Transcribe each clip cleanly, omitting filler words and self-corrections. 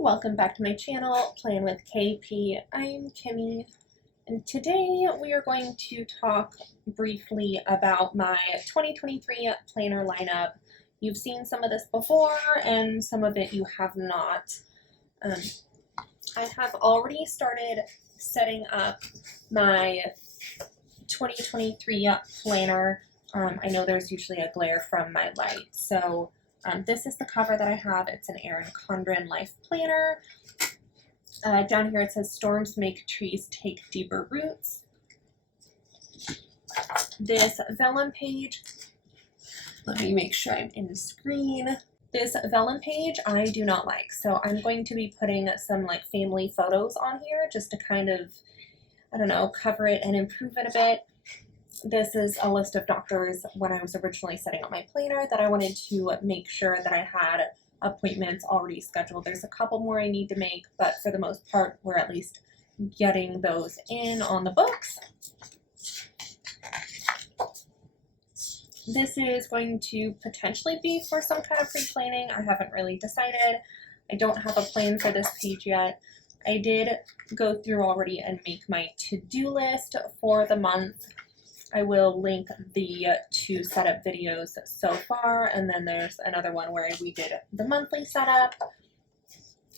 welcome back to my channel, Plan with KP. I'm Kimmy, and today we are going to talk briefly about my 2023 planner lineup. You've seen some of this before, and some of it you have not. I have already started setting up my 2023 planner. I know there's usually a glare from my light, so this is the cover that I have. It's an Erin Condren Life Planner. Down here it says, "Storms make trees take deeper roots." This vellum page, let me make sure I'm in the screen. This vellum page I do not like, so I'm going to be putting some like family photos on here just to kind of, I don't know, cover it and improve it a bit. This is a list of doctors when I was originally setting up my planner that I wanted to make sure that I had appointments already scheduled. There's a couple more I need to make, but for the most part, we're at least getting those in on the books. This is going to potentially be for some kind of pre-planning. I haven't really decided. I don't have a plan for this page yet. I did go through already and make my to-do list for the month. I will link the two setup videos so far, and then there's another one where we did the monthly setup.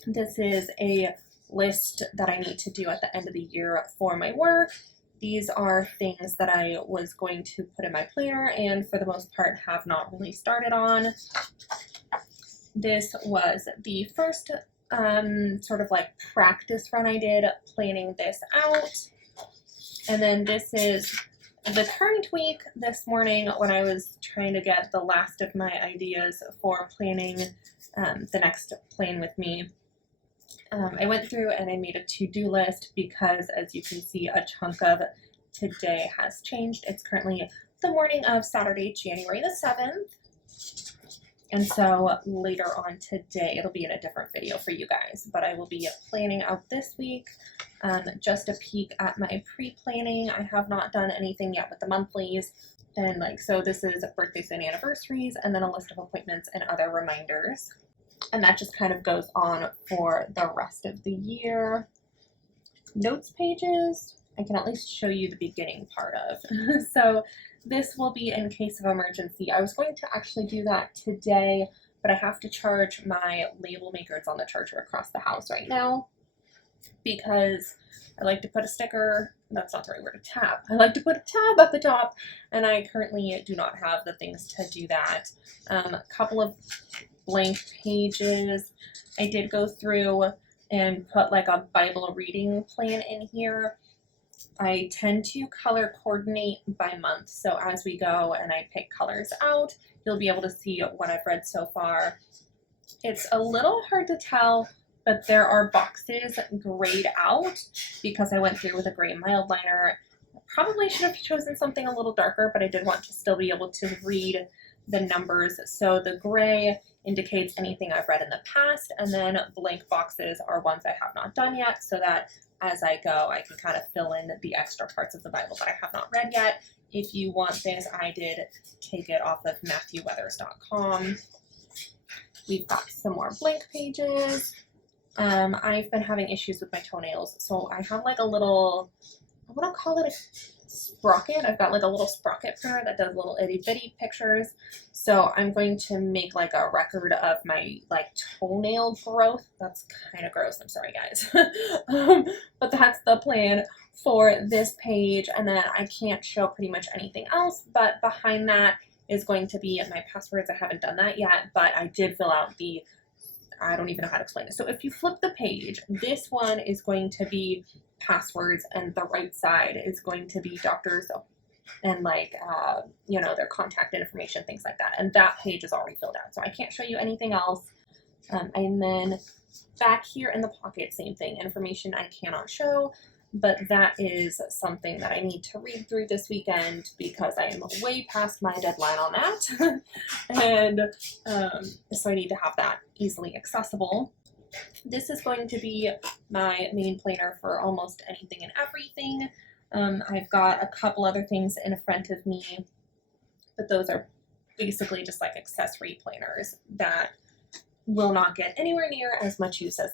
This is a list that I need to do at the end of the year for my work. These are things that I was going to put in my planner and for the most part have not really started on. This was the first sort of like practice run I did planning this out. And then this is the current week. This morning when I was trying to get the last of my ideas for planning the next plan with me, I went through and I made a to-do list because, as you can see, a chunk of today has changed. It's currently the morning of Saturday, January the 7th. And so later on today, it'll be in a different video for you guys, but I will be planning out this week. Just a peek at my pre-planning. I have not done anything yet with the monthlies. And so this is birthdays and anniversaries, and then a list of appointments and other reminders. And that just kind of goes on for the rest of the year. Notes pages, I can at least show you the beginning part of. So this will be in case of emergency. I was going to actually do that today, but I have to charge my label makers on the charger across the house right now because I like to put a sticker, that's not the right word, a tab. I like to put a tab at the top, and I currently do not have the things to do that. A couple of blank pages. I did go through and put like a Bible reading plan in here. I tend to color coordinate by month, so as we go and I pick colors out, you'll be able to see what I've read so far. It's a little hard to tell, but there are boxes grayed out because I went through with a gray mild liner. I probably should have chosen something a little darker, but I did want to still be able to read the numbers. So the gray indicates anything I've read in the past, and then blank boxes are ones I have not done yet, so that as I go, I can kind of fill in the extra parts of the Bible that I have not read yet. If you want this, I did take it off of MatthewWeathers.com. We've got some more blank pages. I've been having issues with my toenails, so I have like a little, I want to call it a sprocket. I've got like a little sprocket printer that does little itty bitty pictures. So I'm going to make like a record of my like toenail growth. That's kind of gross. I'm sorry, guys. But that's the plan for this page. And then I can't show pretty much anything else, but behind that is going to be my passwords. I haven't done that yet, but I did fill out the, I don't even know how to explain it. So if you flip the page, this one is going to be passwords, and the right side is going to be doctors and like, you know, their contact information, things like that. And that page is already filled out, so I can't show you anything else. And then back here in the pocket, same thing, information I cannot show, but that is something that I need to read through this weekend because I am way past my deadline on that. And so I need to have that easily accessible. This is going to be my main planner for almost anything and everything. I've got a couple other things in front of me, but those are basically just like accessory planners that will not get anywhere near as much use as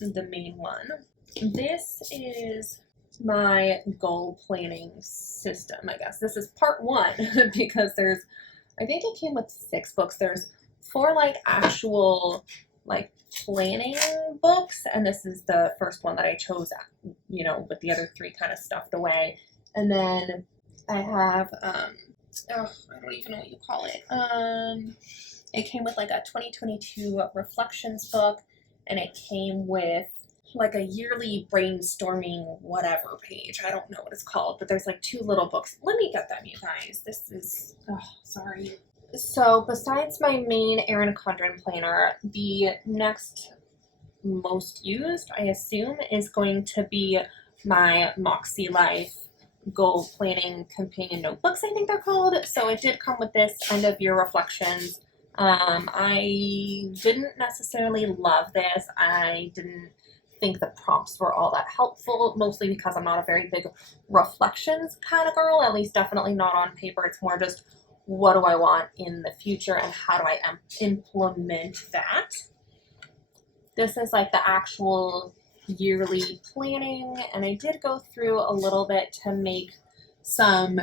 the main one. This is my goal planning system, I guess. This is part one because I think it came with 6 books. There's 4 like actual like planning books, and this is the first one that I chose, you know, with the other 3 kind of stuffed away. And then I have I don't even know what you call it. It came with like a 2022 reflections book, and it came with like a yearly brainstorming whatever page. I don't know what it's called, but there's like 2 little books. Let me get them, you guys. This is, sorry. So besides my main Erin Condren planner, the next most used, I assume, is going to be my Moxie Life goal planning companion notebooks, I think they're called. So it did come with this end of year reflections. I didn't necessarily love this. I didn't think the prompts were all that helpful, mostly because I'm not a very big reflections kind of girl, at least definitely not on paper. It's more just what do I want in the future and how do I implement that. This is like the actual yearly planning, and I did go through a little bit to make some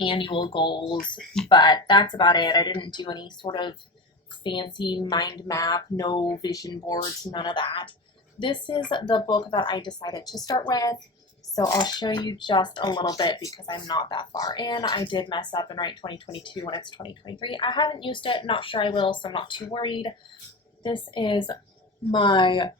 annual goals, but that's about it. I didn't do any sort of fancy mind map, no vision boards, none of that. This is the book that I decided to start with, so I'll show you just a little bit because I'm not that far in. I did mess up and write 2022 when it's 2023. I haven't used it, not sure I will, so I'm not too worried. This is my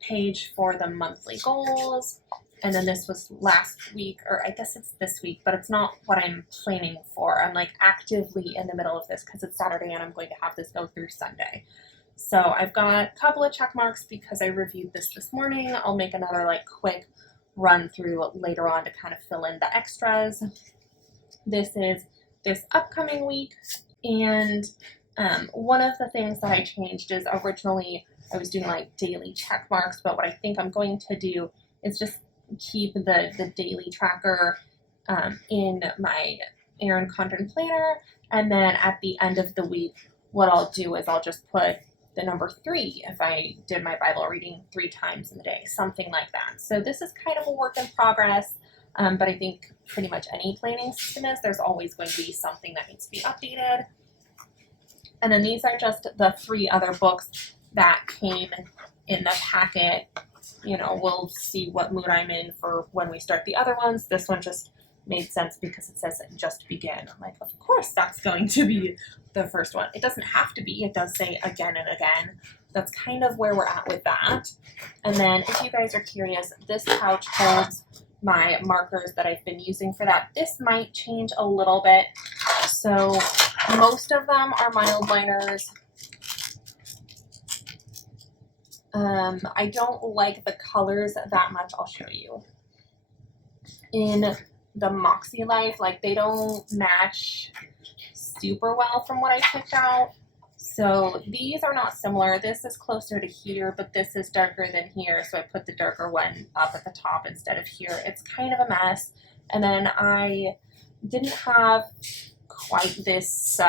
page for the monthly goals, and then this was last week, or I guess it's this week, but it's not what I'm planning for. I'm like actively in the middle of this because it's Saturday and I'm going to have this go through Sunday. So I've got a couple of check marks because I reviewed this morning. I'll make another like quick run through later on to kind of fill in the extras. This is this upcoming week, and one of the things that I changed is originally I was doing like daily check marks, but what I think I'm going to do is just keep the daily tracker in my Erin Condren planner, and then at the end of the week, what I'll do is I'll just put the number 3 if I did my Bible reading 3 times in the day, something like that. So this is kind of a work in progress, but I think pretty much any planning system is, there's always going to be something that needs to be updated. And then these are just the 3 other books that came in the packet. You know, we'll see what mood I'm in for when we start the other ones. This one just made sense because it says just begin. I'm like, of course that's going to be the first one. It doesn't have to be. It does say again and again. That's kind of where we're at with that. And then if you guys are curious, this pouch holds my markers that I've been using for that. This might change a little bit. So most of them are mild liners. I don't like the colors that much. I'll show you. In the Moxie Life, like they don't match super well from what I picked out. So these are not similar. This is closer to here, but this is darker than here. So I put the darker one up at the top instead of here. It's kind of a mess. And then I didn't have quite this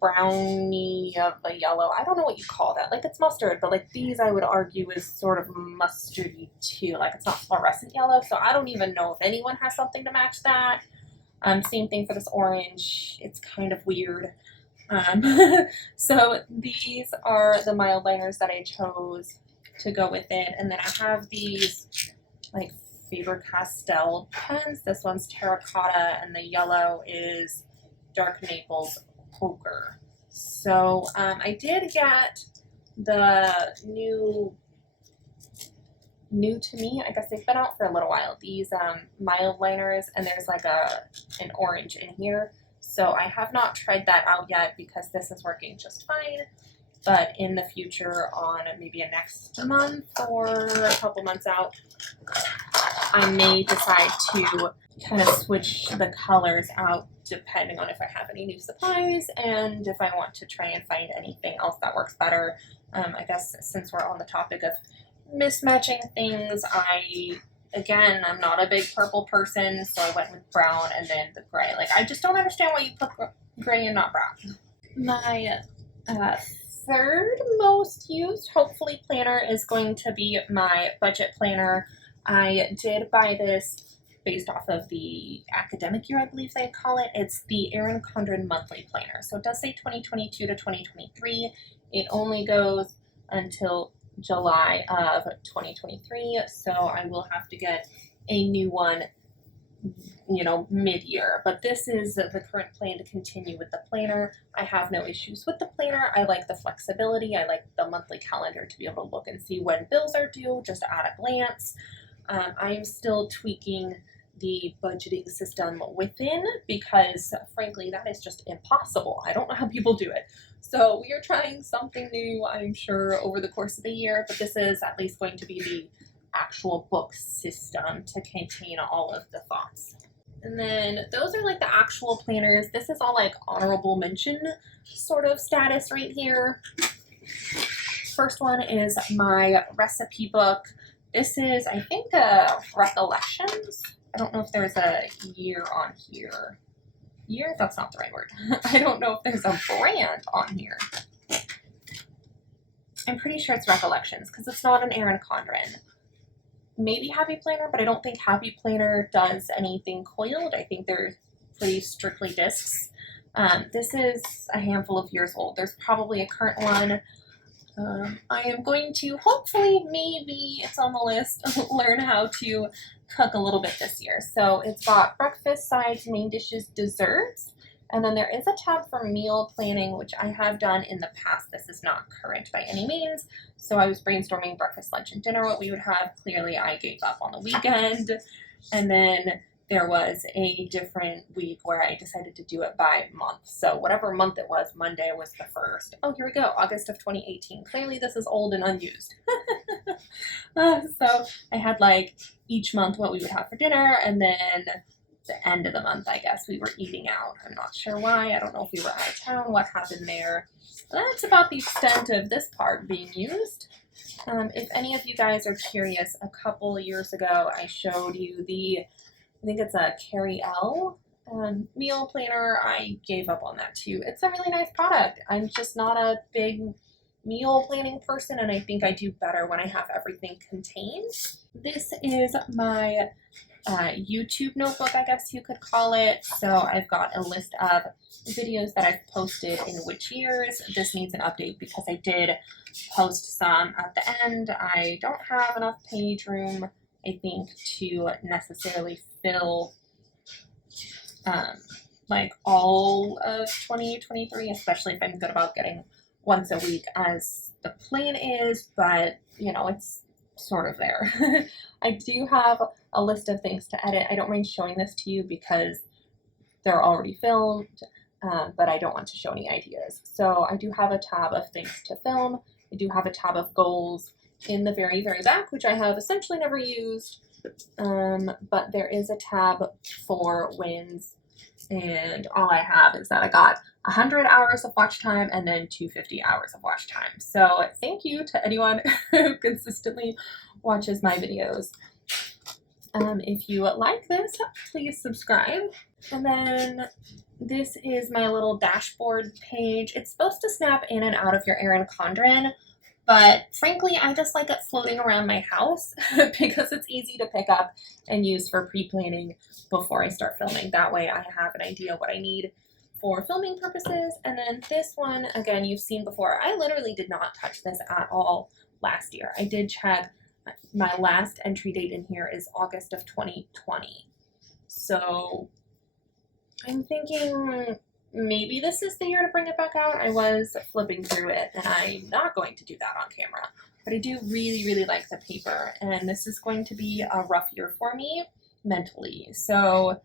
brownie of a yellow. I don't know what you call that. Like it's mustard, but like these I would argue is sort of mustardy too. Like it's not fluorescent yellow, so I don't even know if anyone has something to match that. Same thing for this orange. It's kind of weird. So these are the mild liners that I chose to go with it. And then I have these like Faber-Castell pens. This one's terracotta and the yellow is dark Naples ochre. So I did get the new to me, I guess they've been out for a little while, these mild liners, and there's like an orange in here. So I have not tried that out yet because this is working just fine. But in the future, on maybe a next month or a couple months out, I may decide to kind of switch the colors out depending on if I have any new supplies and if I want to try and find anything else that works better. I guess since we're on the topic of mismatching things, I'm not a big purple person, so I went with brown and then the gray. Like, I just don't understand why you put gray and not brown. My third most used, hopefully, planner is going to be my budget planner. I did buy this based off of the academic year, I believe they call it. It's the Erin Condren monthly planner. So it does say 2022 to 2023. It only goes until July of 2023. So I will have to get a new one, you know, mid-year. But this is the current plan to continue with the planner. I have no issues with the planner. I like the flexibility. I like the monthly calendar to be able to look and see when bills are due just at a glance. I'm still tweaking the budgeting system within because frankly that is just impossible. I don't know how people do it. So we are trying something new, I'm sure, over the course of the year, but this is at least going to be the actual book system to contain all of the thoughts. And then those are like the actual planners. This is all like honorable mention sort of status right here. First one is my recipe book. This is, I think, Recollections. I don't know if there's a year on here. Year? That's not the right word. I don't know if there's a brand on here. I'm pretty sure it's Recollections because it's not an Erin Condren. Maybe Happy Planner, but I don't think Happy Planner does anything coiled. I think they're pretty strictly discs. This is a handful of years old. There's probably a current one. I am going to hopefully, maybe it's on the list, learn how to cook a little bit this year. So it's got breakfast, sides, main dishes, desserts, and then there is a tab for meal planning, which I have done in the past. This is not current by any means. So I was brainstorming breakfast, lunch, and dinner, what we would have. Clearly I gave up on the weekend. And then there was a different week where I decided to do it by month. So whatever month it was, Monday was the first. Oh, here we go, August of 2018. Clearly this is old and unused. So I had like each month what we would have for dinner, and then the end of the month, I guess, we were eating out. I'm not sure why. I don't know if we were out of town, what happened there. That's about the extent of this part being used. If any of you guys are curious, a couple years ago I showed you the, I think it's a Carrie L meal planner. I gave up on that too. It's a really nice product. I'm just not a big meal planning person, and I think I do better when I have everything contained. This is my YouTube notebook, I guess you could call it. So I've got a list of videos that I've posted in which years. This needs an update because I did post some at the end. I don't have enough page room, I think, to necessarily fill like all of 2023, especially if I'm good about getting once a week as the plan is, but you know, it's sort of there. I do have a list of things to edit. I don't mind showing this to you because they're already filmed, but I don't want to show any ideas. So I do have a tab of things to film. I do have a tab of goals in the very, very back, which I have essentially never used. But there is a tab for wins, and all I have is that I got 100 hours of watch time and then 250 hours of watch time. So thank you to anyone who consistently watches my videos. If you like this, please subscribe. And then this is my little dashboard page. It's supposed to snap in and out of your Erin Condren, but frankly, I just like it floating around my house because it's easy to pick up and use for pre-planning before I start filming. That way I have an idea what I need for filming purposes. And then this one, again, you've seen before. I literally did not touch this at all last year. I did check. My last entry date in here is August of 2020. So I'm thinking maybe this is the year to bring it back out. I was flipping through it, and I'm not going to do that on camera. But I do really, really like the paper, and this is going to be a rough year for me mentally. So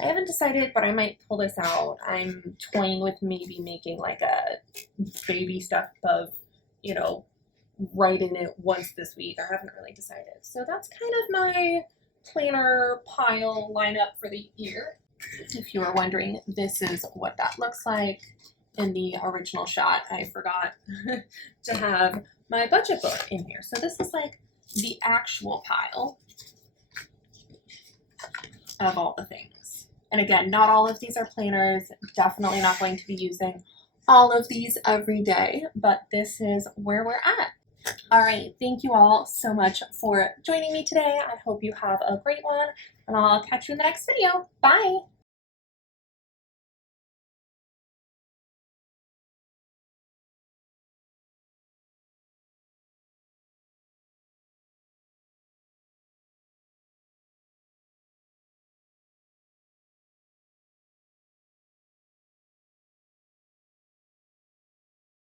I haven't decided, but I might pull this out. I'm toying with maybe making like a baby step of, you know, writing it once this week. I haven't really decided. So that's kind of my planner pile lineup for the year. If you were wondering, this is what that looks like. In the original shot, I forgot to have my budget book in here. So this is like the actual pile of all the things. And again, not all of these are planners. Definitely not going to be using all of these every day, but this is where we're at. All right, thank you all so much for joining me today. I hope you have a great one, and I'll catch you in the next video. Bye!